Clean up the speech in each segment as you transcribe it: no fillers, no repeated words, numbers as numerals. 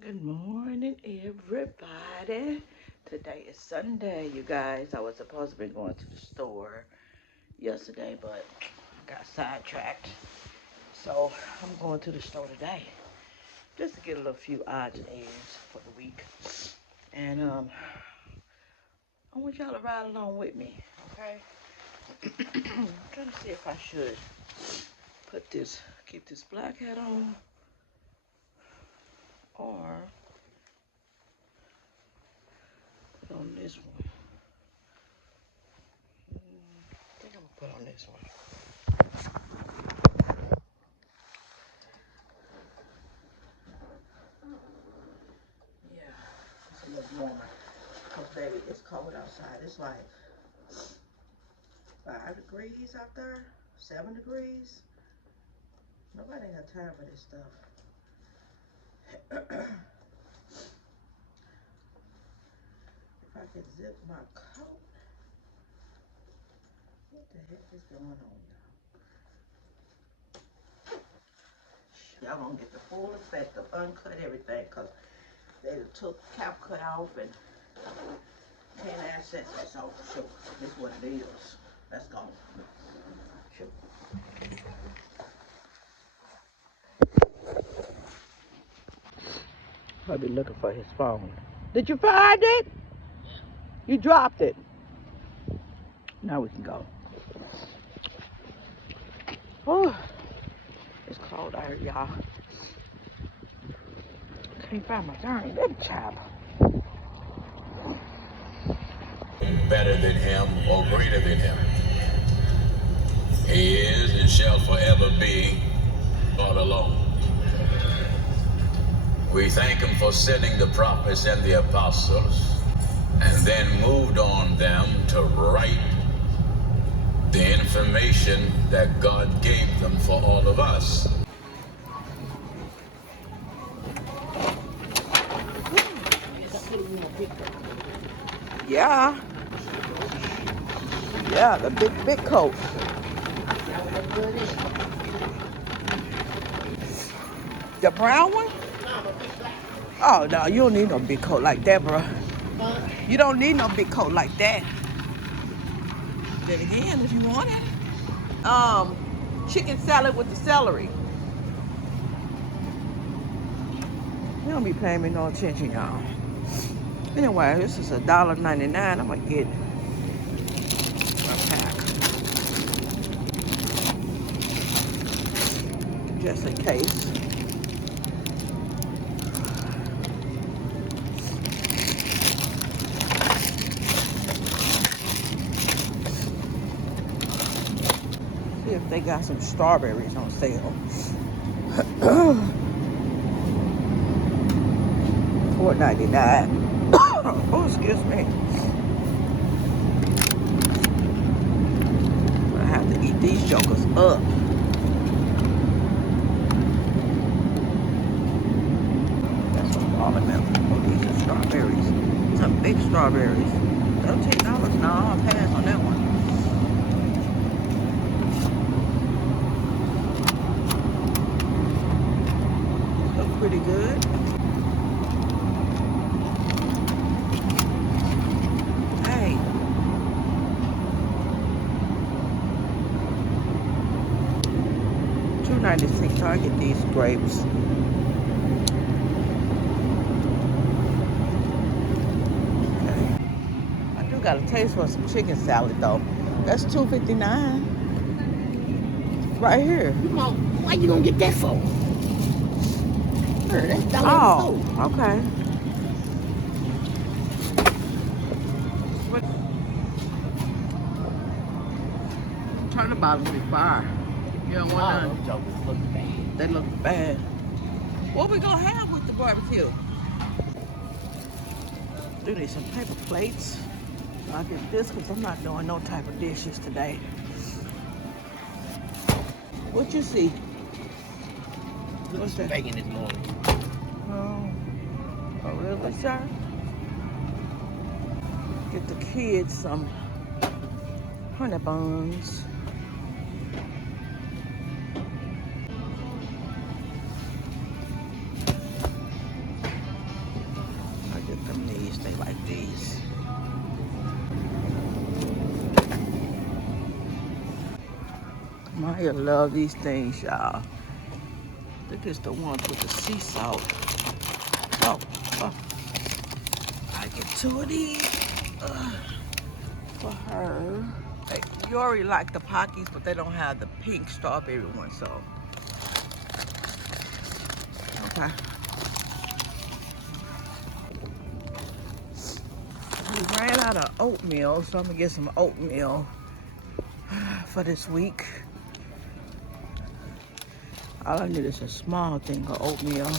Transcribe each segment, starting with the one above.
Good morning, everybody. Today is Sunday, you guys. I was supposed to be going to the store yesterday, but I got sidetracked. So I'm going to the store today just to get a little few odds and ends for the week. And I want y'all to ride along with me, okay? I'm trying to see if I should keep this black hat on, or put on this one. I think I'm gonna put on this one. Yeah, it's a little warmer. Cause baby, it's cold outside. It's like 5 degrees out there, 7 degrees. Nobody ain't got time for this stuff. If I could zip my coat, what the heck is going on, y'all? Y'all gonna get the full effect of uncut everything, cause they took cap cut off and 10 accessories. So shoot, this is what it is. Let's go. Shoot. Probably looking for his phone. Did you find it? You dropped it. Now we can go. Oh, it's cold out here, y'all. Can't find my darn lip chop. Better than him or greater than him. He is and shall forever be God alone. We thank him for sending the prophets and the apostles and then moved on them to write the information that God gave them for all of us. Yeah. Yeah, the big coat. The brown one? Oh, no, you don't need no big coat like that, bro. You don't need no big coat like that. Then again, if you want it. Chicken salad with the celery. You don't be paying me no attention, y'all. Anyway, this is $1.99. I'm gonna get a pack. Just in case. See if they got some strawberries on sale. $4.99. Oh, excuse me. I have to eat these jokers up. That's what all of them. Oh, these are strawberries. Some big strawberries. $13. No, I'll pass on that one. Look pretty good. Hey. $2.96. I get these grapes. Got a taste for some chicken salad though. That's $2.59 right here. Why you gonna get that for? That's oh, okay. Turnabout'll be fire. You don't want none. Jokers look bad. They look bad. What we gonna have with the barbecue? Do need some paper plates. I'll get this because I'm not doing no type of dishes today. What you see? What's that? Bacon this morning. Oh, really, sir? Get the kids some honey buns. I love these things, y'all. Look at the ones with the sea salt. Oh, oh. I get 2 of these for her. Hey, you already like the Pockies, but they don't have the pink strawberry one, so. Okay. We ran out of oatmeal, so I'm gonna get some oatmeal for this week. All I need is a small thing of oatmeal.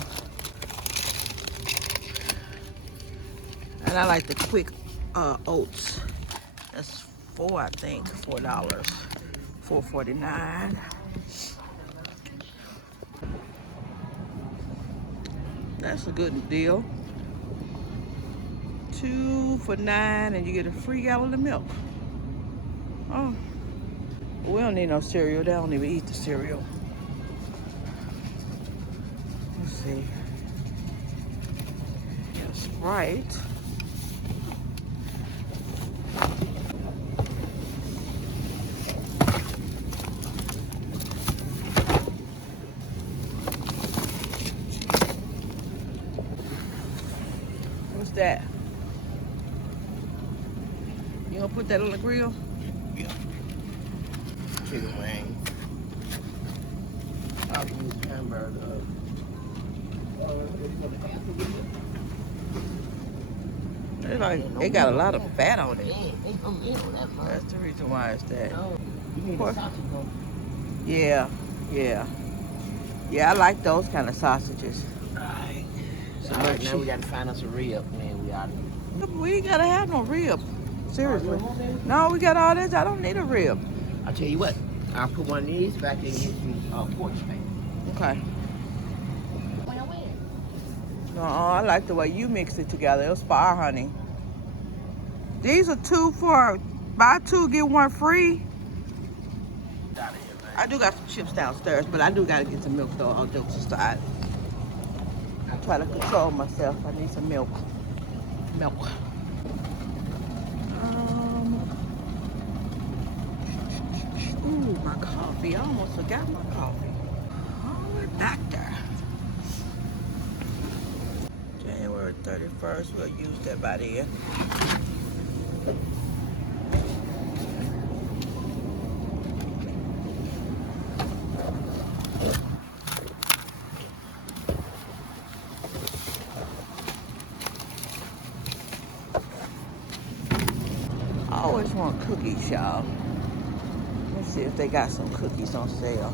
And I like the quick oats. That's I think, $4. $4.49. That's a good deal. 2 for $9 and you get a free gallon of milk. Oh, we don't need no cereal. They don't even eat the cereal. Let's see. That's right. What's that? You gonna put that on the grill? Yeah. Chicken wing. I'll use hamburger. It's like it got a lot of fat on it. Ain't no meat on that, man. That's the reason why it's that. No. You need a sausage though. Yeah, yeah. Yeah, I like those kind of sausages. Alright. So Alright, now we gotta find us a rib, man. We out of here. We ain't gotta have no rib. Seriously. No, we got all this. I don't need a rib. I'll tell you what. I'll put one of these back in the porch steak. Okay. No, I like the way you mix it together. It was fire, honey. These are 2 for buy 2 get 1 free. I do got some chips downstairs, but I do gotta get some milk though. All jokes aside. I try to control myself. I need some milk. Milk. Ooh, my coffee. I almost forgot my coffee. Oh, we're back there. January 31st, we'll use that by then. I always want cookies, y'all. Let's see if they got some cookies on sale.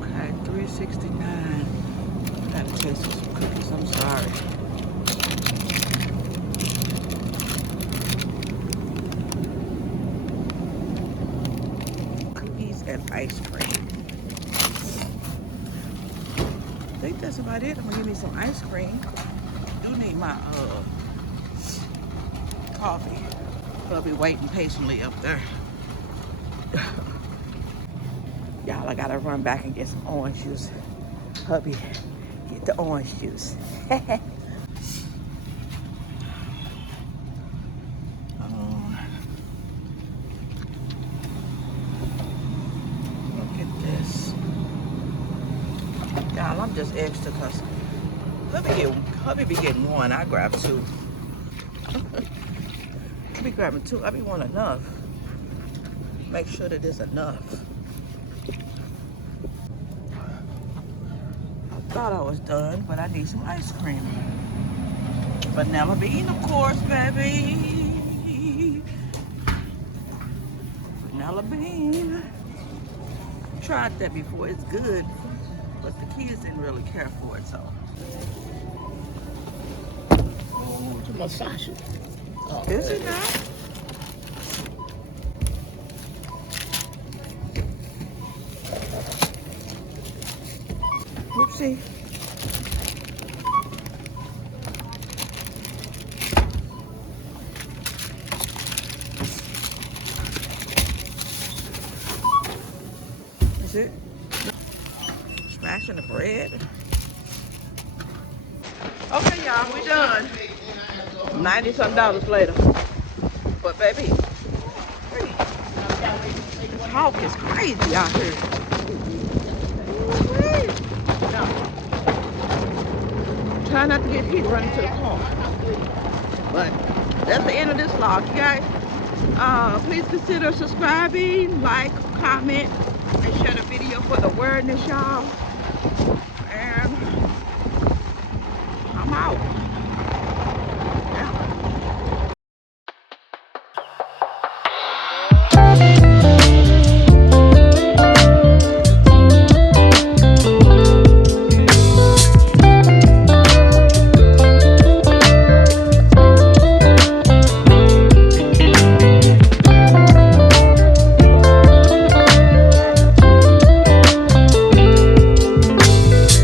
Okay, $3.69. Gotta taste some cookies, I'm sorry. Cookies and ice cream. I think that's about it. I'm gonna give me some ice cream. I do need my coffee. I'll be waiting patiently up there. Y'all, I gotta run back and get some orange juice. Hubby, get the orange juice. Look at this. Y'all, I'm just extra because hubby be getting 1. I grab 2. I be grabbing 2. I be wanting enough. Make sure that there's enough. I thought I was done, but I need some ice cream. Vanilla bean, of course, baby. Vanilla bean. Tried that before. It's good, but the kids didn't really care for it, so. Oh, it's my sausage. Oh, Is it not? Whoopsie. Is it? Smashing the bread. Okay, y'all, we done. $90-something later. But baby, hawk is crazy out here. Woo-wee. Try not to get hit running to the car. But that's the end of this vlog, you guys. Please consider subscribing, like, comment, and share the video for the awareness, y'all.